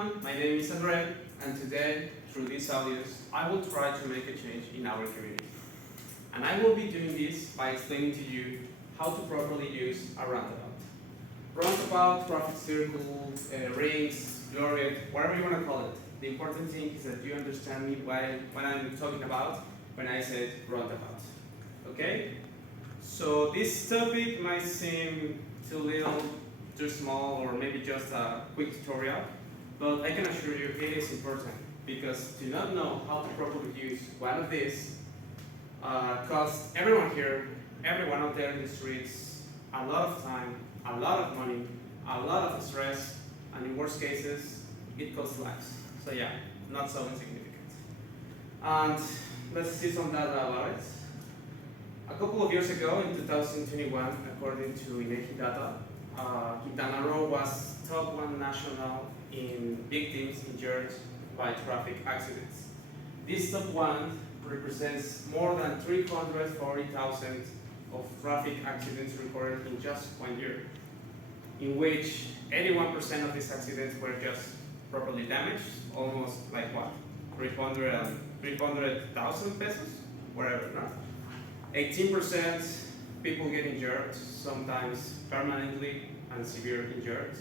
everyone, my name is Andre, and today, through these audios, I will try to make a change in our community. And I will be doing this by explaining to you how to properly use a roundabout. Roundabout, traffic circle, rings, gloriette, whatever you want to call it. The important thing is that you understand me what I'm talking about when I said roundabout. Okay? So this topic might seem too little, too small, or maybe just a quick tutorial, but I can assure you it is important, because to not know how to properly use one of these costs everyone here, everyone out there in the streets, a lot of time, a lot of money, a lot of stress, and in worst cases, it costs lives. So yeah, not so insignificant. And let's see some data about it. A couple of years ago, in 2021, according to INEGI data, Quintana Roo was top 1 national in victims injured by traffic accidents. This top 1 represents more than 340,000 of traffic accidents recorded in just 1 year, in which 81% of these accidents were just properly damaged, almost like what, 300,000 pesos, whatever, no? 18% people get injured, sometimes permanently and severe injured,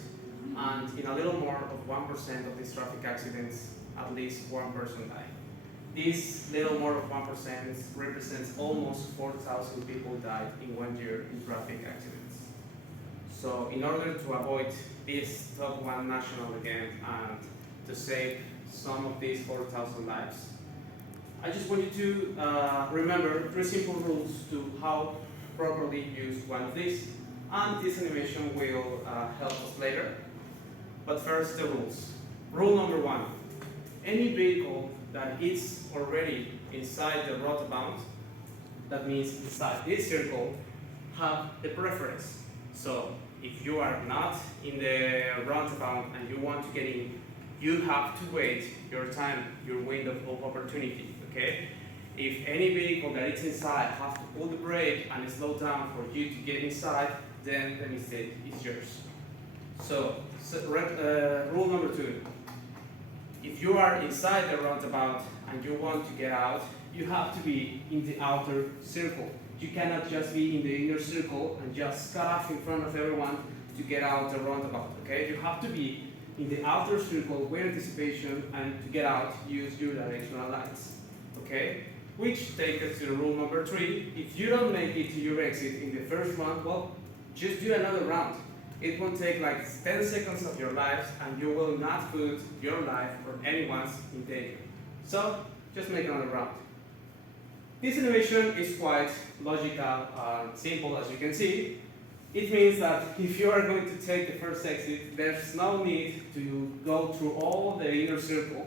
and in a little more of 1% of these traffic accidents, at least one person died. This little more of 1% represents almost 4,000 people died in 1 year in traffic accidents. So in order to avoid this top 1 national again and to save some of these 4,000 lives, I just want you to remember 3 simple rules to how properly use one of these, and this animation will help us later. But first, the rules. Rule number 1, any vehicle that is already inside the roundabout, that means inside this circle, have the preference. So if you are not in the roundabout and you want to get in, you have to wait your time, your window of opportunity, okay? If any vehicle that is inside has to pull the brake and slow down for you to get inside, then the mistake is yours. So rule number 2, if you are inside the roundabout and you want to get out, you have to be in the outer circle. You cannot just be in the inner circle and just cut off in front of everyone to get out the roundabout, okay? You have to be in the outer circle with anticipation, and to get out, use your directional lights, okay? Which takes us to rule number 3. If you don't make it to your exit in the first round, well, just do another round. It won't take like 10 seconds of your lives, and you will not put your life or anyone's in danger. So, just make another round. This animation is quite logical and simple, as you can see. It means that if you are going to take the first exit, there's no need to go through all the inner circle.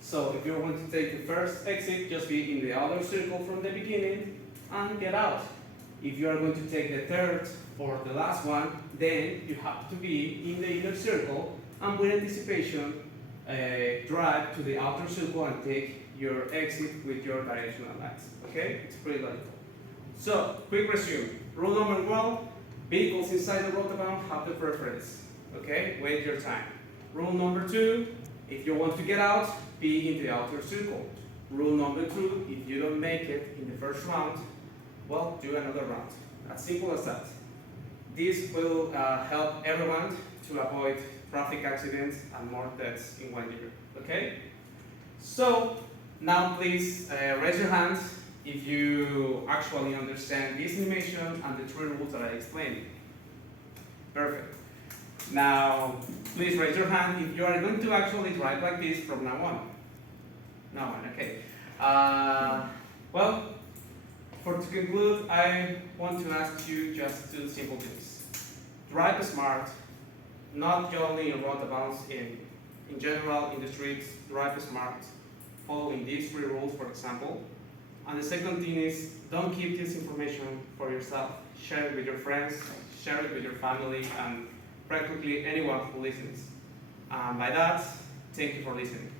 So if you're going to take the first exit, just be in the outer circle from the beginning and get out. If you are going to take the third or the last one, then you have to be in the inner circle and with anticipation drive to the outer circle and take your exit with your directional lights. Okay? It's pretty logical. So, quick resume. Rule number 1, vehicles inside the roundabout have the preference. Okay? Wait your time. Rule number 2, if you want to get out, be in the outer circle. Rule number 2, if you don't make it in the first round, well, do another round. As simple as that. This will help everyone to avoid traffic accidents and more deaths in 1 year. Okay? So, now please raise your hand if you actually understand this animation and the 3 rules that I explained. Perfect. Now, please raise your hand if you are going to actually drive like this from now on. No one, okay. Well, to conclude, I want to ask you just 2 simple things. Drive smart, not only in roundabouts, in general, in the streets, drive smart, following these 3 rules, for example. And the second thing is, don't keep this information for yourself. Share it with your friends, share it with your family, and practically anyone who listens. By that, thank you for listening.